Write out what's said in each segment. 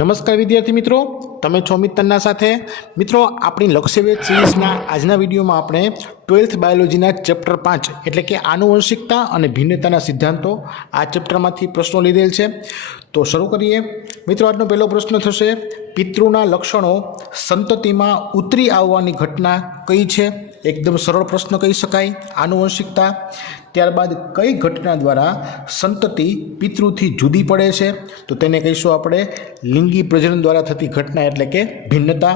નમસ્કાર વિદ્યાર્થી મિત્રો, તમે છો અમિત તન્ના સાથે. મિત્રો, આપણી લક્ષ્યવેધ સિરીઝના આજના વિડીયોમાં આપણે 12th બાયોલોજીના ચેપ્ટર 5 એટલે કે આનુવંશિકતા અને ભિન્નતાના સિદ્ધાંતો આ ચેપ્ટરમાંથી પ્રશ્નો લીધેલ છે. તો શરૂ કરીએ. મિત્રો, આજનો પહેલો પ્રશ્ન થશે, પિતૃના લક્ષણો સંતતિમાં ઉતરી આવવાની ઘટના કઈ છે? એકદમ સરળ પ્રશ્ન કહી શકાય. આનુવંશિકતા. ત્યારબાદ કઈ ઘટના દ્વારા સંતતિ પિતૃથી જુદી પડે છે? તો તેને કહીશું આપણે લિંગી પ્રજનન દ્વારા થતી ઘટના એટલે કે ભિન્નતા.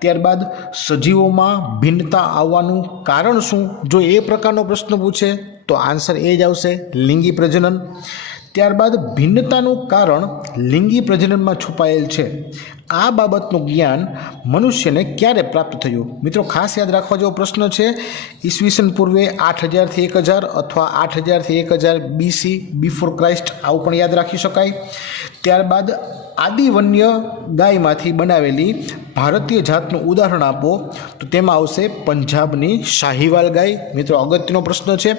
ત્યારબાદ સજીવોમાં ભિન્નતા આવવાનું કારણ શું? જો એ પ્રકારનો પ્રશ્ન પૂછે તો આન્સર એ જ આવશે, લિંગી પ્રજનન. ત્યારબાદ ભિન્નતાનું કારણ લિંગી પ્રજનનમાં છુપાયેલ છે. આ બાબતનું જ્ઞાન મનુષ્યને ક્યારે પ્રાપ્ત થયું? મિત્રો, ખાસ યાદ રાખવા જેવો પ્રશ્ન છે. ઈસવીસન પૂર્વે 8000 થી 1000 અથવા 8000 થી 1000 BC બિફોર ક્રાઇસ્ટ, આવું પણ યાદ રાખી શકાય. ત્યારબાદ આદિ વન્ય ગાયમાંથી બનાવેલી ભારતીય જાતનું ઉદાહરણ આપો. તો તેમાં આવશે પંજાબની શાહીવાલ ગાય. મિત્રો, અગત્યનો પ્રશ્ન છે.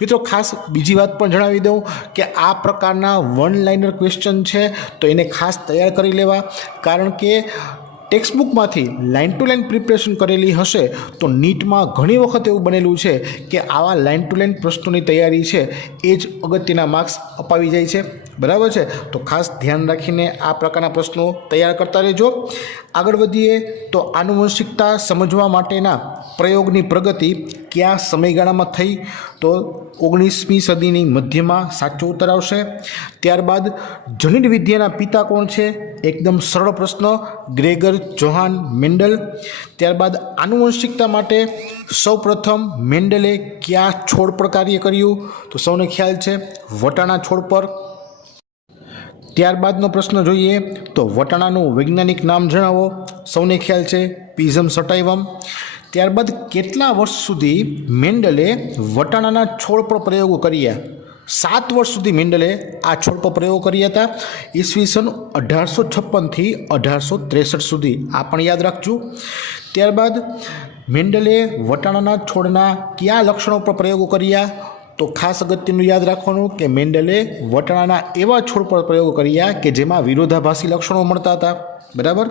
મિત્રો, ખાસ બીજી વાત પણ જણાવી દઉં કે આ પ્રકારના વન લાઇનર ક્વેશ્ચન છે તો એને ખાસ તૈયાર કરી લેવા, કારણ કે ટેક્સ્ટબુકમાંથી લાઇન ટુ લાઇન પ્રિપરેશન કરેલી હશે તો નીટમાં ઘણી વખત એવું બનેલું છે કે આવા લાઇન ટુ લાઇન પ્રશ્નોની તૈયારી છે એ જ અગત્યના માર્ક્સ અપાવી જાય છે. બરાબર છે? તો ખાસ ધ્યાન રાખીને આ પ્રકારના પ્રશ્નો તૈયાર કરતા રહેજો. આગળ વધીએ તો આનુવંશિકતા સમજવા માટેના પ્રયોગની પ્રગતિ કયા સમયગાળામાં થઈ? તો 19મી સદીની મધ્યમાં સાચો ઉત્તર આવશે. ત્યારબાદ જનીન વિદ્યાના પિતા કોણ છે? એકદમ સરળ પ્રશ્ન, ગ્રેગર જોહાન મેન્ડલ. ત્યારબાદ આનુવંશિકતા માટે સૌપ્રથમ મેન્ડલે કયા છોડ પર કાર્ય કર્યું? તો સૌને ખ્યાલ છે, વટાણા છોડ પર. ત્યારબાદનો પ્રશ્ન જોઈએ તો વટાણાનું વૈજ્ઞાનિક નામ જણાવો. સૌને ખ્યાલ છે, પિઝમ સટાઇવમ. ત્યારબાદ કેટલા વર્ષ સુધી મેન્ડલે વટાણાના છોડ પર પ્રયોગો કર્યા? 7 વર્ષ સુધી મેન્ડલે આ છોડ પર પ્રયોગો કર્યા હતા, ઈસવીસન 1856 થી 1863 સુધી. આ પણ યાદ રાખજો. ત્યારબાદ મેન્ડલે વટાણાના છોડના કયા લક્ષણો પર પ્રયોગો કર્યા? તો ખાસ અગત્યનું યાદ રાખવાનું કે મેન્ડલે વટાણાના એવા છોડ પર પ્રયોગો કર્યા કે જેમાં વિરોધાભાસી લક્ષણો મળતા હતા. બરાબર.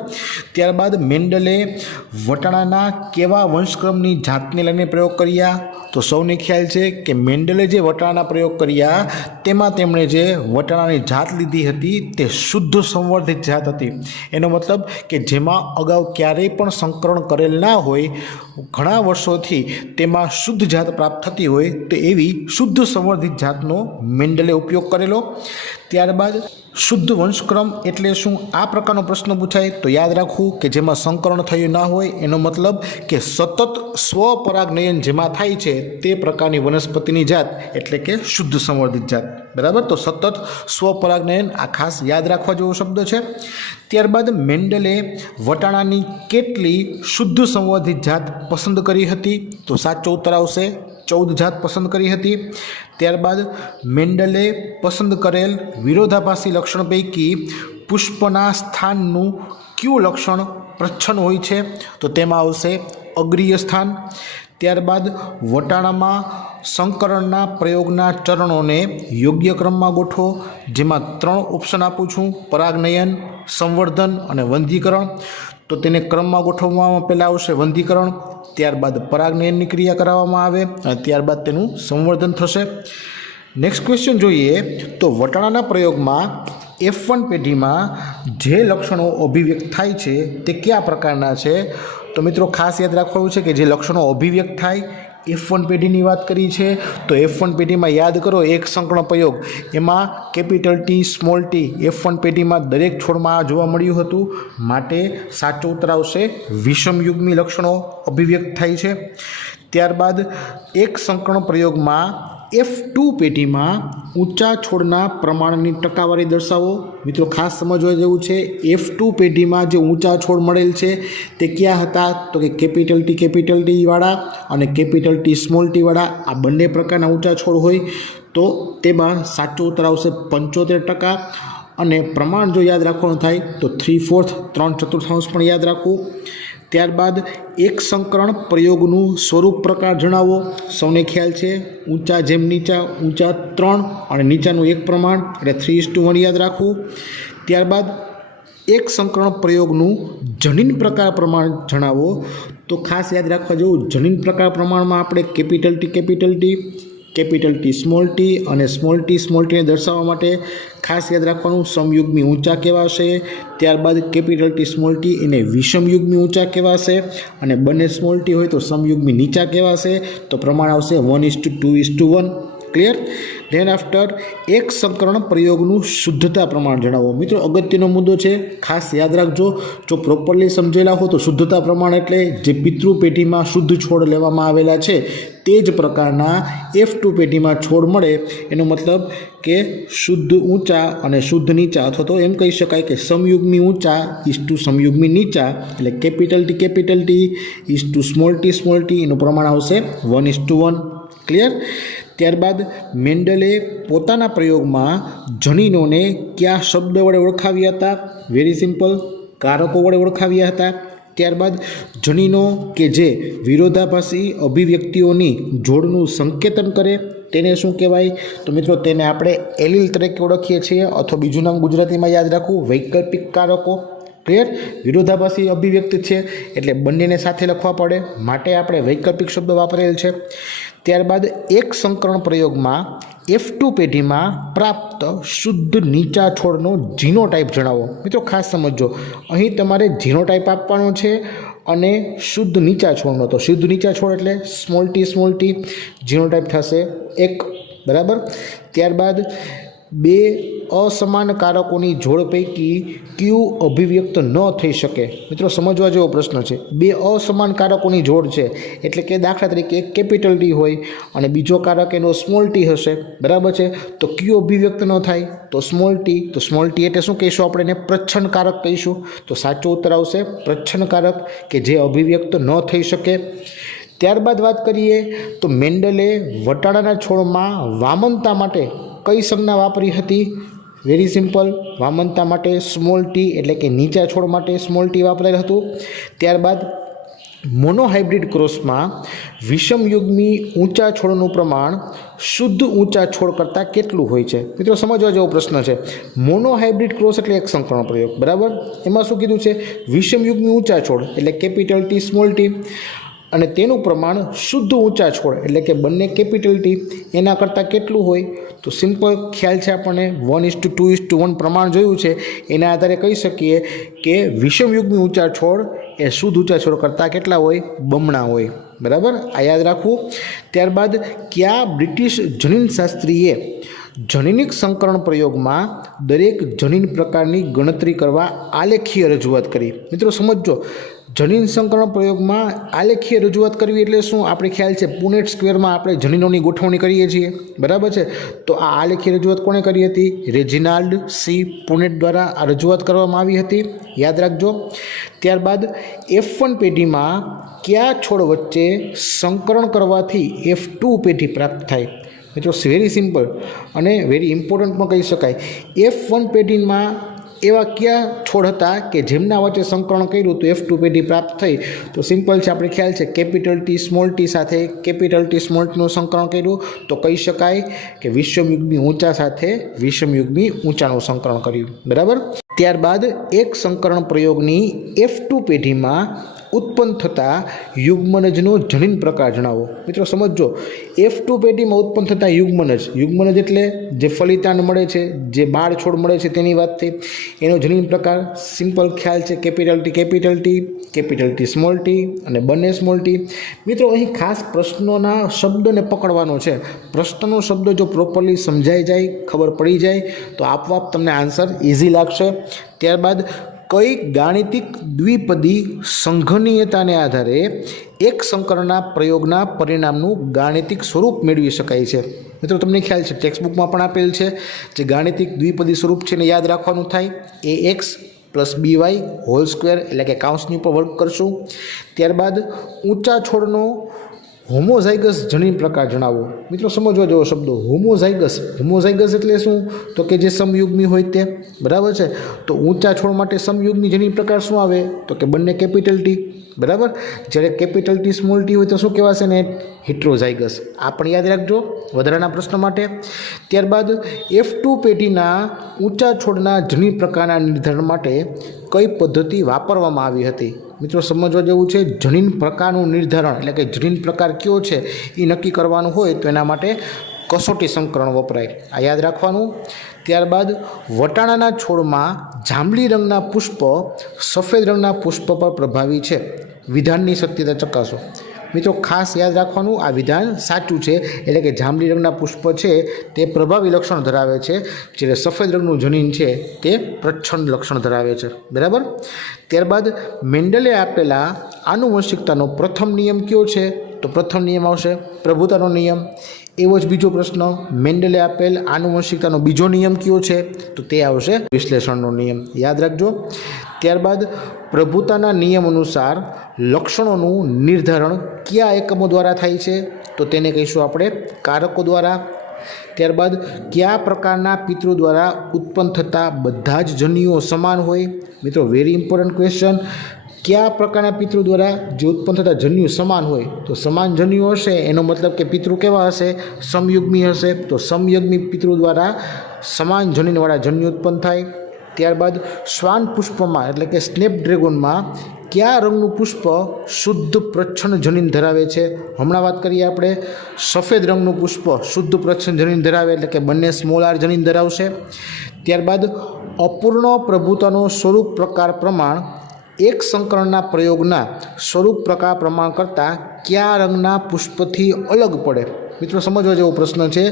ત્યારબાદ મેન્ડલે વટાણાના કેવા વંશક્રમની જાતને લઈને પ્રયોગ કર્યા? તો સૌને ખ્યાલ છે કે મેન્ડલે જે વટાણાના પ્રયોગ કર્યા તેમાં તેમણે જે વટાણાની જાત લીધી હતી તે શુદ્ધ સંવર્ધિત જાત હતી. એનો મતલબ કે જેમાં અગાઉ ક્યારેય પણ સંકરણ કરેલ ના હોય, ઘણા વર્ષોથી તેમાં શુદ્ધ જાત પ્રાપ્ત થતી હોય તો એવી શુદ્ધ સંવર્ધિત જાતનો મેન્ડલે ઉપયોગ કરેલો. ત્યારબાદ શુદ્ધ વંશક્રમ એટલે શું? આ પ્રકારનો પ્રશ્ન પૂછાય તો યાદ રાખવું કે જેમાં સંકરણ થયું ના હોય, એનો મતલબ કે સતત સ્વપરાગનયન જેમાં થાય છે તે પ્રકારની વનસ્પતિની જાત એટલે કે શુદ્ધ સંવર્ધિત જાત. બરાબર. તો સતત સ્વપરાગનયન આ ખાસ યાદ રાખવા જેવો શબ્દ છે. ત્યારબાદ મેન્ડલે વટાણાની કેટલી શુદ્ધ સંવર્ધિત જાત પસંદ કરી હતી? તો સાચો ઉત્તર આવશે, 14 જાત પસંદ કરી હતી. ત્યારબાદ મેન્ડલે પસંદ કરેલ વિરોધાભાસી લક્ષણ પૈકી પુષ્પના સ્થાનનું કયું લક્ષણ પ્રચ્છન્ન હોય છે? તો તેમાં આવશે અગ્રીય સ્થાન. ત્યારબાદ વટાણામાં સંકરણના પ્રયોગના ચરણોને યોગ્ય ક્રમમાં ગોઠવો, જેમાં 3 ઓપ્શન આપું છું, પરાગનયન, સંવર્ધન અને વંધ્યીકરણ. તો તેને ક્રમમાં ગોઠવવામાં પહેલાં આવશે વંધ્યીકરણ, ત્યારબાદ પરાગનયનની ક્રિયા કરાવવામાં આવે અને ત્યારબાદ તેનું સંવર્ધન થશે. નેક્સ્ટ ક્વેશ્ચન જોઈએ તો વટાણાના પ્રયોગમાં F1 પેઢીમાં જે લક્ષણો અભિવ્યક્ત થાય છે તે કયા પ્રકારના છે? તો મિત્રો, ખાસ યાદ રાખવાનું છે કે જે લક્ષણો અભિવ્યક્ત થાય, F1 પેઢીની વાત કરી છે તો F1 પેઢીમાં યાદ કરો એક સંકરણ પ્રયોગ, એમાં capital T small t F1 પેઢીમાં દરેક છોડમાં જોવા મળ્યું હતું. માટે સાચો ઉત્તર આવશે, વિષમયુગ્મી લક્ષણો અભિવ્યક્ત થાય છે. ત્યારબાદ એક સંકરણ પ્રયોગમાં F2 પેઢીમાં ઊંચા છોડના પ્રમાણની ટકાવારી દર્શાવો. મિત્રો, ખાસ સમજવા જેવું છે, F2 પેઢીમાં જે ઊંચા છોડ મળેલ છે તે ક્યાં હતા? તો કે કેપિટલ T વાળા અને કેપિટલ T સ્મોલ t વાળા. આ બંને પ્રકારના ઊંચા છોડ હોય તો તેમાં સાચો ઉત્તર આવશે 75%. અને પ્રમાણ જો યાદ રાખવાનું થાય તો 3/4 3/4 પણ યાદ રાખવું. ત્યારબાદ એક સંકરણ પ્રયોગનું સ્વરૂપ પ્રકાર જણાવો. સૌને ખ્યાલ છે, ઊંચા જેમ નીચા, ઊંચા 3 અને નીચાનું 1 પ્રમાણ એટલે 3:1 યાદ રાખવું. ત્યારબાદ એક સંકરણ પ્રયોગનું જનીન પ્રકાર પ્રમાણ જણાવો. તો ખાસ યાદ રાખવા જેવું, જનીન પ્રકાર પ્રમાણમાં આપણે કેપિટલ ટી સ્મોલ ટી અને સ્મોલ ટીને દર્શાવવા માટે ખાસ યાદ રાખવાનું સમયુગ્મી ઊંચા કહેવાશે. ત્યારબાદ કેપિટલ ટી સ્મોલ ટી એને વિષમયુગ્મી ઊંચા કહેવાશે અને બંને સ્મોલ ટી હોય તો સમયુગ્મી નીચા કહેવાશે. તો પ્રમાણ આવશે 1:2:1. ક્લિયર? ધેન આફ્ટર એક સંકરણ પ્રયોગનું શુદ્ધતા પ્રમાણ જણાવો. મિત્રો અગત્યનો મુદ્દો છે, ખાસ યાદ રાખજો. જો પ્રોપરલી સમજેલા હો તો શુદ્ધતા પ્રમાણ એટલે જે પિતૃ પેઢીમાં શુદ્ધ છોડ લેવામાં આવેલા છે તે જ પ્રકારના F2 પેઢીમાં છોડ મળે, એનો મતલબ કે શુદ્ધ ઊંચા અને શુદ્ધ નીચા, અથવા તો એમ કહી શકાય કે સમયુગ્મી ઊંચા = સમયુગ્મી નીચા, એટલે કેપિટલ ટી = સ્મોલ ટી એનું પ્રમાણ આવશે 1:1. ક્લિયર? ત્યારબાદ મેન્ડલે પોતાના પ્રયોગમાં જનીનોને કયા શબ્દ વડે ઓળખાવ્યા હતા? વેરી સિમ્પલ, કારકો વડે ઓળખાવ્યા હતા. ત્યારબાદ જનીનો કે જે વિરોધાભાસી અભિવ્યક્તિઓની જોડનું સંકેતન કરે તેને શું કહેવાય? તો મિત્રો તેને આપણે એલીલ તરીકે ઓળખીએ છીએ, અથવા બીજું નામ ગુજરાતીમાં યાદ રાખવું વૈકલ્પિક કારકો. ક્લિયર? વિરોધાભાસી અભિવ્યક્તિ છે એટલે બંનેને સાથે લખવા પડે, માટે આપણે વૈકલ્પિક શબ્દ વાપરેલ છે. ત્યારબાદ એક સંકરણ પ્રયોગમાં F2 પેઢીમાં પ્રાપ્ત શુદ્ધ નીચા છોડનો જીનોટાઈપ જણાવો. મિત્રો ખાસ સમજો, અહીં તમારે જીનોટાઈપ આપવાનો છે અને શુદ્ધ નીચા છોડનો. તો શુદ્ધ નીચા છોડ એટલે સ્મોલ ટી જીનોટાઈપ થશે 1. બરાબર? ત્યારબાદ બે અસમાન કારકોની જોડ પૈકી કયું અભિવ્યક્ત ન થઈ શકે? મિત્રો સમજવા જેવો પ્રશ્ન છે. બે અસમાન કારકોની જોડ છે એટલે કે દાખલા તરીકે કેપિટલ ટી હોય અને બીજો કારક એનો સ્મોલ ટી હશે. બરાબર છે? તો કયું અભિવ્યક્ત ન થાય? તો સ્મોલ ટી. તો સ્મોલ ટી એટલે શું કહીશું આપણે? એને પ્રચ્છન્ન કારક કહીશું. તો સાચો ઉત્તર આવશે પ્રચ્છન્ન કારક, કે જે અભિવ્યક્ત ન થઈ શકે. ત્યારબાદ વાત કરીએ તો મેન્ડલે વટાણાના છોડમાં વામનતા માટે કઈ સંજ્ઞા વાપરી હતી? વેરી સિમ્પલ, વામનતા માટે સ્મોલ ટી એટલે કે નીચા છોડ માટે સ્મોલ ટી વાપરેલ હતું. ત્યારબાદ મોનોહાઇબ્રિડ ક્રોસમાં વિષમયુગ્મી ઊંચા છોડનું પ્રમાણ શુદ્ધ ઊંચા છોડ કરતાં કેટલું હોય છે? મિત્રો સમજવા જેવો પ્રશ્ન છે. મોનોહાઇબ્રિડ ક્રોસ એટલે એક સંકરણ પ્રયોગ. બરાબર? એમાં શું કીધું છે? વિષમયુગ્મી ઊંચા છોડ એટલે કેપિટલ ટી સ્મોલ ટી, અને તેનું પ્રમાણ શુદ્ધ ઊંચા છોડ એટલે કે બંને કેપિટલ ટી એના કરતાં કેટલું હોય? તો સિમ્પલ ખ્યાલ છે આપણને, 1:2:1 પ્રમાણ જોયું છે. એના આધારે કહી શકીએ કે વિષમયુગ્મી ઊંચા છોડ એ શુદ્ધ ઊંચા છોડ કરતાં કેટલા હોય? બમણા હોય. બરાબર? આ યાદ રાખવું. ત્યારબાદ કયા બ્રિટિશ જનીનશાસ્ત્રીએ જનીનિક સંકરણ પ્રયોગમાં દરેક જનીન પ્રકારની ગણતરી કરવા આલેખીય રજૂઆત કરી? મિત્રો સમજો, જનીન સંકરણ પ્રયોગમાં આલેખીય રજૂઆત કરવી એટલે શું? આપણે ખ્યાલ છે પુનેટ સ્ક્વેરમાં આપણે જનીનોની ગોઠવણી કરીએ છીએ. બરાબર છે? તો આ આલેખીય રજૂઆત કોણે કરી હતી? રેજિનાલ્ડ સી પુનેટ દ્વારા આ રજૂઆત કરવામાં આવી હતી. યાદ રાખજો. ત્યારબાદ F1 પેઢીમાં કયા છોડ વચ્ચે સંકરણ કરવાથી F2 પેઢી પ્રાપ્ત થાય? મિત્રો વેરી સિમ્પલ અને વેરી ઇમ્પોર્ટન્ટ પણ કહી શકાય. F1 પેઢીમાં એવા કયા છોડ હતા કે જેમના વચ્ચે સંકરણ કર્યું તો F2 પેઢી પ્રાપ્ત થઈ? તો સિમ્પલ છે, આપણે ખ્યાલ છે કેપિટલ ટી સ્મોલ ટી સાથે કેપિટલ ટી સ્મોલ ટીનું સંકરણ કર્યું તો કહી શકાય કે વિષમયુગ્મી ઊંચા સાથે વિષમયુગ્મી ઊંચાનું સંકરણ કર્યું. બરાબર? ત્યારબાદ એક સંકરણ પ્રયોગની F2 પેઢીમાં ઉત્પન્ન થતા યુગ્મનજનો જનીન પ્રકાર જણાવો. મિત્રો સમજો, F2 પેઢીમાં ઉત્પન્ન થતા યુગ્મનજ એટલે જે ફલિતાંડ મળે છે, જે બાળ છોડ મળે છે તેની વાત થઈ. એનો જનીન પ્રકાર સિમ્પલ ખ્યાલ છે કેપિટલ ટી સ્મોલ ટી અને બંને સ્મોલ ટી. મિત્રો અહીં ખાસ પ્રશ્નોના શબ્દને પકડવાનો છે. પ્રશ્નનો શબ્દ જો પ્રોપરલી સમજાઈ જાય, ખબર પડી જાય તો આપોઆપ તમને આન્સર ઇઝી લાગશે. ત્યારબાદ કઈ ગાણિતિક દ્વિપદી સંઘનીયતાને આધારે એક સંકરણના પ્રયોગના પરિણામનું ગાણિતિક સ્વરૂપ મેળવી શકાય છે? મિત્રો તમને ખ્યાલ છે ટેક્સ્ટબુકમાં પણ આપેલ છે. જે ગાણિતિક દ્વિપદી સ્વરૂપ છે એને યાદ રાખવાનું થાય ax + by હોલ સ્ક્વેર એટલે કે કાઉન્સની ઉપર વર્ગ કરશું. ત્યારબાદ ઊંચા છોડનો હોમોઝાઇગસ જનીન પ્રકાર જણાવો। મિત્રો સમજવા જેવો શબ્દો હોમોઝાઇગસ એટલે શું? તો કે જે સમયુગ્મી હોય તે, બરાબર છે। તો ઊંચા છોડ માટે સમયુગ્મી જનીન પ્રકાર શું આવે? તો કે બંને કેપિટલ ટી, બરાબર। જ્યારે કેપિટલ ટી સ્મોલ ટી હોય તો શું કહેવાશે ને? હિટ્રોઝાઇગસ। આ પણ યાદ રાખજો વધારાના પ્રશ્ન માટે। ત્યારબાદ F2 પેઢીના ઊંચા છોડના જનીન પ્રકારના નિર્ધારણ માટે કઈ પદ્ધતિ વાપરવામાં આવી હતી? મિત્રો સમજવા જેવું છે, જનીન પ્રકારનું નિર્ધારણ એટલે કે જનીન પ્રકાર કયો છે એ નક્કી કરવાનું હોય તો એના માટે કસોટી સંકરણ વપરાય, આ યાદ રાખવાનું। ત્યારબાદ વટાણાના છોડમાં જાંબલી રંગના પુષ્પ સફેદ રંગના પુષ્પ પર પ્રભાવી છે, વિધાનની સત્યતા ચકાસો। મિત્રો ખાસ યાદ રાખવાનું, આ વિધાન સાચું છે, એટલે કે જાંબલી રંગના પુષ્પ છે તે પ્રભાવી લક્ષણ ધરાવે છે, જ્યારે સફેદ રંગનું જનીન છે તે પ્રચ્છન્ન લક્ષણ ધરાવે છે, બરાબર। ત્યારબાદ મેન્ડલે આપેલા આનુવંશિકતાનો પ્રથમ નિયમ કયો છે? તો પ્રથમ નિયમ આવશે પ્રભુતાનો નિયમ। એવો જ બીજો પ્રશ્ન, મેન્ડલે આપેલ આનુવંશિકતાનો બીજો નિયમ કયો છે? તો તે આવશે વિશ્લેષણનો નિયમ, યાદ રાખજો। ત્યારબાદ પ્રભુતાના નિયમ અનુસાર લક્ષણોનું નિર્ધારણ કયા એકમો દ્વારા થાય છે? તો તેને કહીશું આપણે કારકો દ્વારા। ત્યારબાદ કયા પ્રકારના પિતૃ દ્વારા ઉત્પન્ન થતા બધા જ જન્યુઓ સમાન હોય? મિત્રો વેરી ઇમ્પોર્ટન્ટ ક્વેશ્ચન, કયા પ્રકારના પિતૃ દ્વારા જે ઉત્પન્ન થતા જન્યુ સમાન હોય? તો સમાન જન્યુ હશે એનો મતલબ કે પિતૃ કેવા હશે? સમયુગ્મી હશે। તો સમયુગ્મી પિતૃ દ્વારા સમાન જનીનવાળા જન્યુ ઉત્પન્ન થાય। ત્યારબાદ શ્વાન પુષ્પમાં એટલે કે સ્નેપડ્રેગનમાં કયા રંગનું પુષ્પ શુદ્ધ પ્રચ્છન્ન જનીન ધરાવે છે? હમણાં વાત કરીએ આપણે, સફેદ રંગનું પુષ્પ શુદ્ધ પ્રચ્છન્ન જનીન ધરાવે એટલે કે બંને સ્મોલ આર જનીન ધરાવશે। ત્યારબાદ અપૂર્ણ પ્રભુતાનો સ્વરૂપ પ્રકાર પ્રમાણ એક સંકરણના પ્રયોગના સ્વરૂપ પ્રકાર પ્રમાણ કરતાં કયા રંગના પુષ્પથી અલગ પડે? મિત્રો સમજવા જેવો પ્રશ્ન છે,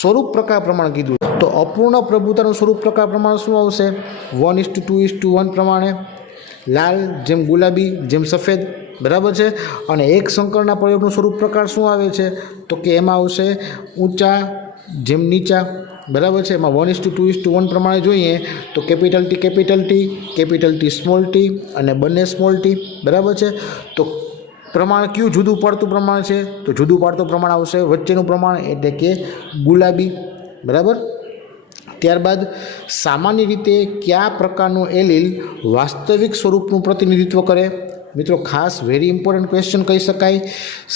સ્વરૂપ પ્રકાર પ્રમાણ કીધું તો અપૂર્ણ પ્રભુતાનું સ્વરૂપ પ્રકાર પ્રમાણ શું આવશે? 1:2:1 પ્રમાણે, લાલ જેમ ગુલાબી જેમ સફેદ, બરાબર છે। અને એક સંકરના પ્રયોગનું સ્વરૂપ પ્રકાર શું આવે છે? તો કે એમાં આવશે ઊંચા જેમ નીચા, બરાબર છે। એમાં 1:2:1 પ્રમાણે જોઈએ તો કેપિટલ ટી સ્મોલ ટી અને બંને સ્મોલ ટી, બરાબર છે। તો પ્રમાણ કયું જુદું પડતું પ્રમાણ છે? તો જુદું પાડતું પ્રમાણ આવશે વચ્ચેનું પ્રમાણ એટલે કે ગુલાબી, બરાબર। ત્યારબાદ સામાન્ય રીતે કયા પ્રકારનું એલીલ વાસ્તવિક સ્વરૂપનું પ્રતિનિધિત્વ કરે? મિત્રો ખાસ વેરી ઇમ્પોર્ટન્ટ ક્વેશ્ચન કહી શકાય।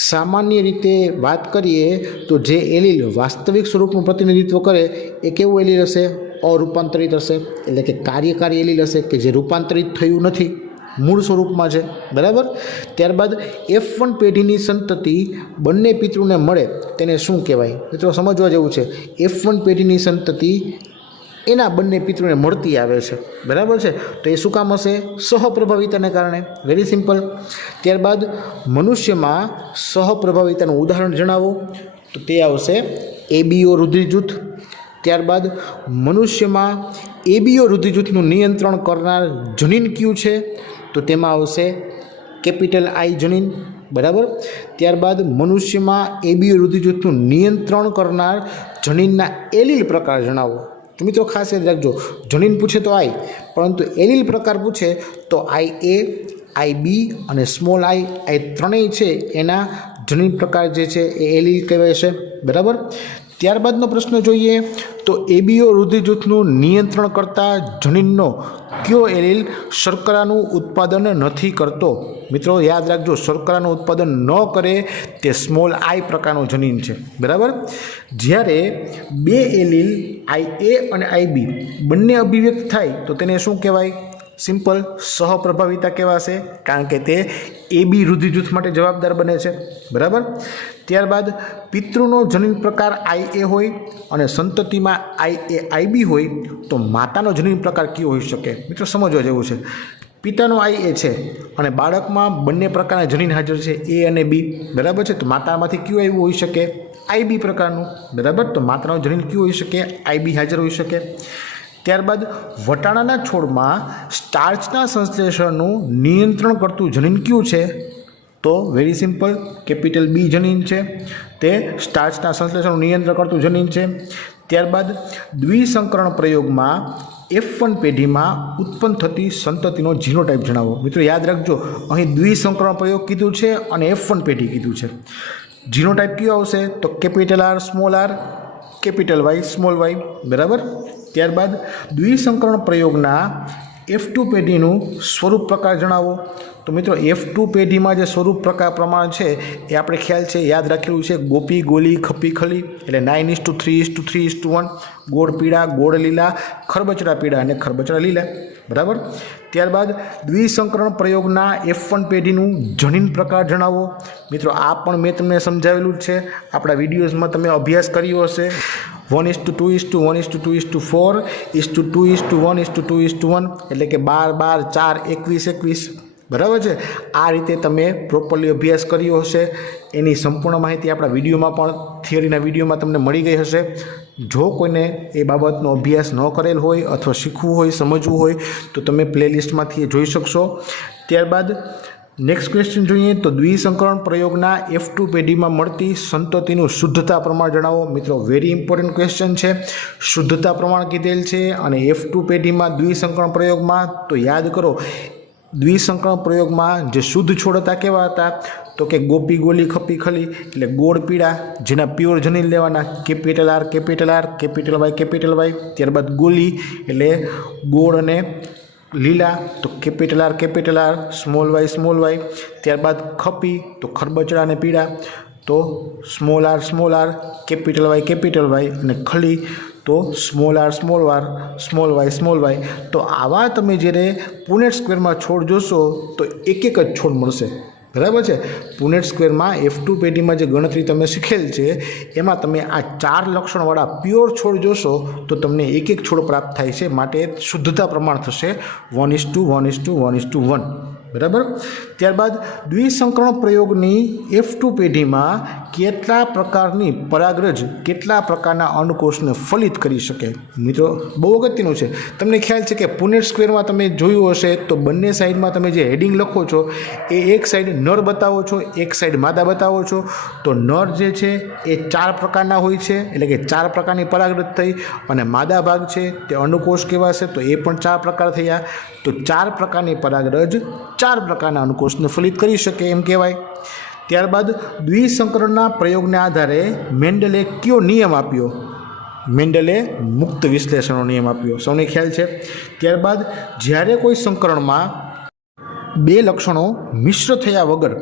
સામાન્ય રીતે વાત કરીએ તો જે એલીલ વાસ્તવિક સ્વરૂપનું પ્રતિનિધિત્વ કરે એ કેવું એલીલ હશે? અરૂપાંતરિત હશે, એટલે કે કાર્યકારી એલીલ હશે કે જે રૂપાંતરિત થયું નથી, મૂળ સ્વરૂપમાં છે, બરાબર। ત્યારબાદ F1 પેઢીની સંતતિ બંને પિતૃને મળે તેને શું કહેવાય? મિત્રો સમજવા જેવું છે, F1 પેઢીની સંતતિ એના બંને પિતૃને મળતી આવે છે, બરાબર છે। તો એ શું કામ હશે? સહપ્રભાવિતાને કારણે, વેરી સિમ્પલ। ત્યારબાદ મનુષ્યમાં સહપ્રભાવિતાનું ઉદાહરણ જણાવો, તો તે આવશે એબીઓ રુધિર જૂથ। ત્યારબાદ મનુષ્યમાં એબીઓ રુધિર જૂથનું નિયંત્રણ કરનાર જનીન કયું છે? તો તેમાં આવશે કેપિટલ આઈ જનીન, બરાબર। ત્યારબાદ મનુષ્યમાં એબીઓ રુધિર જૂથનું નિયંત્રણ કરનાર જનીનના એલીલ પ્રકાર જણાવો। તો મિત્રો ખાસ યાદ રાખજો, જનીન પૂછે તો આઈ, પરંતુ એલીલ પ્રકાર પૂછે તો IA, IB અને સ્મોલ આઈ એ ત્રણેય છે એના જનીન પ્રકાર જે છે એ એલીલ કહેવાય છે, બરાબર। ત્યારબાદનો પ્રશ્ન જોઈએ તો એબીઓ રુધિર જૂથનું નિયંત્રણ કરતા જનીનનો કયો એલીલ શર્કરાનું ઉત્પાદન નથી કરતો? મિત્રો યાદ રાખજો, શર્કરાનું ઉત્પાદન ન કરે તે સ્મોલ આઈ પ્રકારનું જનીન છે, બરાબર। જ્યારે બે એલીલ IA અને IB બંને અભિવ્યક્ત થાય તો તેને શું કહેવાય? સિમ્પલ સહપ્રભાવિતા કહેવાશે, કારણ કે તે એબી રુધિર જૂથ માટે જવાબદાર બને છે, બરાબર। ત્યારબાદ પિતૃનો જનીન પ્રકાર IA હોય અને સંતતિમાં IA IB હોય તો માતાનો જનીન પ્રકાર કયો હોઈ શકે? મિત્રો સમજવા જેવું છે, પિતાનો IA છે અને બાળકમાં બંને પ્રકારના જનીન હાજર છે, A અને B, બરાબર છે। તો માતામાંથી કયું આવ્યું હોઈ શકે? IB પ્રકારનું, બરાબર। તો માતાનો જનીન કયું હોઈ શકે? IB હાજર હોઈ શકે। ત્યારબાદ વટાણાના છોડમાં સ્ટાર્ચના સંશ્લેષણનું નિયંત્રણ કરતું જનીન કયું છે? તો વેરી સિમ્પલ, કેપિટલ B જનીન છે, તે સ્ટાર્ચના સંશ્લેષણનું નિયંત્રણ કરતું જનીન છે। ત્યારબાદ દ્વિસંકરણ પ્રયોગમાં F1 પેઢીમાં ઉત્પન્ન થતી સંતતિનો જીનોટાઈપ જણાવો. મિત્રો યાદ રાખજો, અહીં દ્વિસંકરણ પ્રયોગ કીધું છે અને F1 પેઢી કીધું છે. જીનોટાઈપ કયો આવશે? તો capital R small r, capital Y small y. બરાબર. ત્યારબાદ દ્વિસંકરણ પ્રયોગના F2 પેઢીનું સ્વરૂપ પ્રકાર જણાવો. તો મિત્રો F2 પેઢીમાં જે સ્વરૂપ પ્રકાર પ્રમાણ છે એ આપણે ખ્યાલ છે, યાદ રાખેલું છે, ગોપી ગોલી ખપી ખલી, એટલે 9:3:3:1, ગોળ પીળા ગોળ લીલા, ખરબચડા પીળા અને ખરબચડા લીલા. બરાબર. ત્યારબાદ દ્વિસંકરણ પ્રયોગના F1 પેઢીનું જનીન પ્રકાર જણાવો. મિત્રો આ પણ મેં તમને સમજાવેલું જ છે, આપણા વિડીયોઝમાં તમે અભ્યાસ કર્યો હશે. 1:2:1:2:4 2:1:2:1 એટલે કે 12 12 4 21 21. બરાબર છે. આ રીતે તમે પ્રોપરલી અભ્યાસ કર્યો હશે. એની સંપૂર્ણ માહિતી આપણા વિડીયોમાં પણ, થિયરીના વિડીયોમાં તમને મળી ગઈ હશે. જો કોઈને એ બાબતનો અભ્યાસ ન કરેલ હોય અથવા શીખવું હોય, સમજવું હોય તો તમે પ્લેલિસ્ટમાંથી જોઈ શકશો. ત્યારબાદ નેક્સ્ટ ક્વેશ્ચન જોઈએ તો દ્વિસંકરણ પ્રયોગના F2 પેઢીમાં મળતી સંતતિનું શુદ્ધતા પ્રમાણ જણાવો. મિત્રો વેરી ઇમ્પોર્ટન્ટ ક્વેશ્ચન છે. શુદ્ધતા પ્રમાણ કીધેલ છે અને F2 પેઢીમાં દ્વિસંકરણ પ્રયોગમાં તો યાદ કરો, દ્વિસંકરણ પ્રયોગમાં જે શુદ્ધ છોડ હતા કેવા હતા? તો કે ગોપી ગોલી ખપી ખલી, એટલે ગોળ પીળા જેના પ્યોર જનીન લેવાના, capital R capital R, capital Y capital Y. ત્યારબાદ ગોલી એટલે ગોળ અને લીલા, તો capital R capital R, small y. ત્યારબાદ ખપી તો ખરબચડા અને પીળા, તો small r, capital Y capital Y, અને ખલી તો સ્મોલ r, સ્મોલ y. તો આવા તમે જ્યારે પુનેટ સ્ક્વેરમાં છોડ જોશો તો એક જ છોડ મળશે. બરાબર છે. પુનેટ સ્ક્વેરમાં F2 પેઢીમાં જે ગણતરી તમે શીખેલ છે એમાં તમે આ 4 લક્ષણવાળા પ્યોર છોડ જોશો તો તમને એક છોડ પ્રાપ્ત થાય છે. માટે શુદ્ધતા પ્રમાણ થશે 1:1:1:1. બરાબર. ત્યારબાદ દ્વિસંકરણ પ્રયોગની F2 પેઢીમાં કેટલા પ્રકારની પરાગરજ કેટલા પ્રકારના અંડકોષને ફલિત કરી શકે? મિત્રો બહુ અગત્યનું છે. તમને ખ્યાલ છે કે પુનેટ સ્ક્વેરમાં તમે જોયું હશે તો બંને સાઈડમાં તમે જે હેડિંગ લખો છો એ એક સાઈડ નર બતાવો છો, એક સાઈડ માદા બતાવો છો. તો નર જે છે એ 4 પ્રકારના હોય છે, એટલે કે 4 પ્રકારની પરાગરજ થઈ, અને માદા ભાગ છે તે અંડકોષ કહેવાશે, તો એ પણ 4 પ્રકાર થયા. તો 4 પ્રકારની પરાગરજ 4 પ્રકારના અંડકોષને ફલિત કરી શકે એમ કહેવાય. ત્યારબાદ દ્વિસંકરણના પ્રયોગને આધારે મેન્ડલે કયો નિયમ આપ્યો? મેન્ડલે મુક્ત વિશ્લેષણનો નિયમ આપ્યો. સૌને ખ્યાલ છે. ત્યારબાદ જ્યારે કોઈ સંકરણમાં 2 લક્ષણો મિશ્ર થયા વગર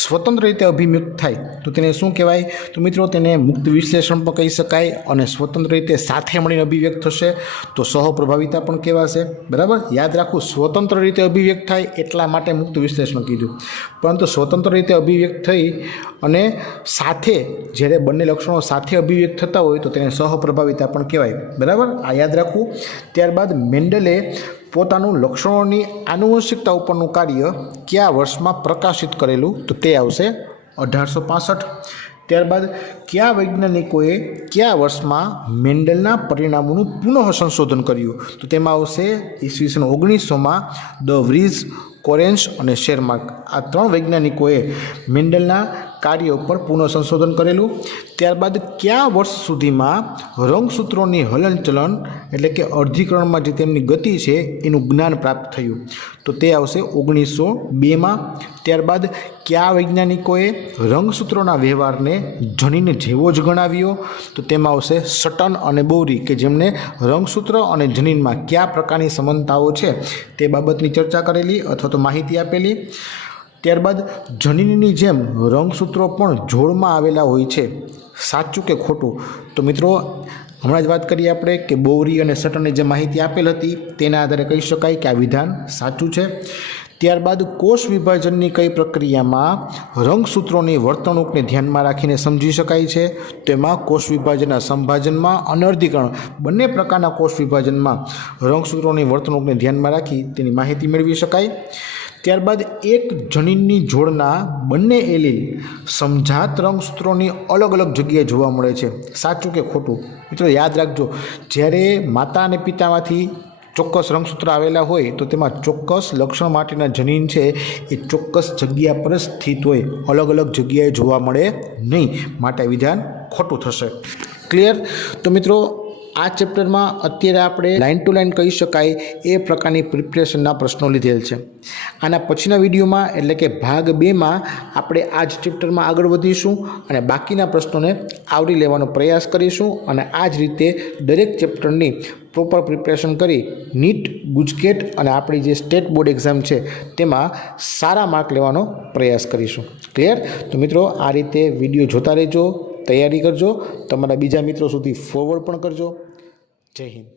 સ્વતંત્ર રીતે અભિવ્યક્ત થાય તો તેને શું કહેવાય? તો મિત્રો તેને મુક્ત વિશ્લેષણ પણ કહી શકાય, અને સ્વતંત્ર રીતે સાથે મળીને અભિવ્યક્ત થશે તો સહપ્રભાવિતા પણ કહેવાશે. બરાબર. યાદ રાખવું, સ્વતંત્ર રીતે અભિવ્યક્ત થાય એટલા માટે મુક્ત વિશ્લેષણ કીધું. પરંતુ સ્વતંત્ર રીતે અભિવ્યક્ત થઈ અને સાથે જ્યારે બંને લક્ષણો સાથે અભિવ્યક્ત થતા હોય તો તેને સહપ્રભાવિતા પણ કહેવાય. બરાબર. આ યાદ રાખવું. ત્યારબાદ મેન્ડલે પોતાનું લક્ષણોની આનુવંશિકતા ઉપરનું કાર્ય કયા વર્ષમાં પ્રકાશિત કરેલું? તો તે આવશે 1865. ત્યારબાદ કયા વૈજ્ઞાનિકોએ કયા વર્ષમાં મેન્ડલના પરિણામોનું પુનઃ સંશોધન કર્યું? તો તેમાં આવશે ઈસવીસન 1900માં દ વ્રીઝ, કોરેન્સ અને શેરમાર્ક. આ 3 વૈજ્ઞાનિકોએ મેન્ડલના કાર્ય ઉપર પુનઃ સંશોધન કરેલું. ત્યારબાદ કયા વર્ષ સુધીમાં રંગસૂત્રોની હલનચલન એટલે કે અર્ધીકરણમાં જે તેમની ગતિ છે એનું જ્ઞાન પ્રાપ્ત થયું? તો તે આવશે 1902માં. ત્યારબાદ કયા વૈજ્ઞાનિકોએ રંગસૂત્રોના વ્યવહારને જનીન જેવો જ ગણાવ્યો? તો તેમાં આવશે સટન અને બોરી, કે જેમણે રંગસૂત્ર અને જનીનમાં કયા પ્રકારની સમાનતાઓ છે તે બાબતની ચર્ચા કરેલી અથવા તો માહિતી આપેલી. ત્યારબાદ જનીનની જેમ રંગસૂત્રો પણ જોડમાં આવેલા હોય છે, સાચું કે ખોટું? તો મિત્રો હમણાં જ વાત કરીએ આપણે કે બોરી અને સટનની જે માહિતી આપેલ હતી તેના આધારે કહી શકાય કે આ વિધાન સાચું છે. ત્યારબાદ કોષ વિભાજનની કઈ પ્રક્રિયામાં રંગસૂત્રોની વર્તણૂકને ધ્યાનમાં રાખીને સમજી શકાય છે? તો એમાં કોષ વિભાજનના સંભાજનમાં અને અર્ધીકરણ બંને પ્રકારના કોષ વિભાજનમાં રંગસૂત્રોની વર્તણૂકને ધ્યાનમાં રાખી તેની માહિતી મેળવી શકાય. ત્યારબાદ એક જનીનની જોડના બંને એલીલ સમજાત રંગસૂત્રોની અલગ અલગ જગ્યાએ જોવા મળે છે, સાચું કે ખોટું? મિત્રો યાદ રાખજો, જ્યારે માતા અને પિતામાંથી ચોક્કસ રંગસૂત્ર આવેલા હોય તો તેમાં ચોક્કસ લક્ષણ માટેના જનીન છે એ ચોક્કસ જગ્યા પર સ્થિત હોય, અલગ અલગ જગ્યાએ જોવા મળે નહીં. માટે વિધાન ખોટું થશે. ક્લિયર? તો મિત્રો આ ચેપ્ટરમાં અત્યારે આપણે લાઇન ટુ લાઇન કહી શકાય એ પ્રકારની પ્રિપરેશનના પ્રશ્નો લીધેલ છે. આના પછીના વિડીયોમાં એટલે કે ભાગ 2માં આપણે આ જ ચેપ્ટરમાં આગળ વધીશું અને બાકીના પ્રશ્નોને આવરી લેવાનો પ્રયાસ કરીશું અને આ જ રીતે દરેક ચેપ્ટરની પ્રોપર પ્રિપરેશન કરી નીટ, ગુજકેટ અને આપણી જે સ્ટેટ બોર્ડ એક્ઝામ છે તેમાં સારા માર્ક લેવાનો પ્રયાસ કરીશું. ક્લિયર? તો મિત્રો આ રીતે વિડીયો જોતા રહેજો, તૈયારી કરજો, તમારા બીજા મિત્રો સુધી ફોરવર્ડ પણ કરજો. જય હિન્દ.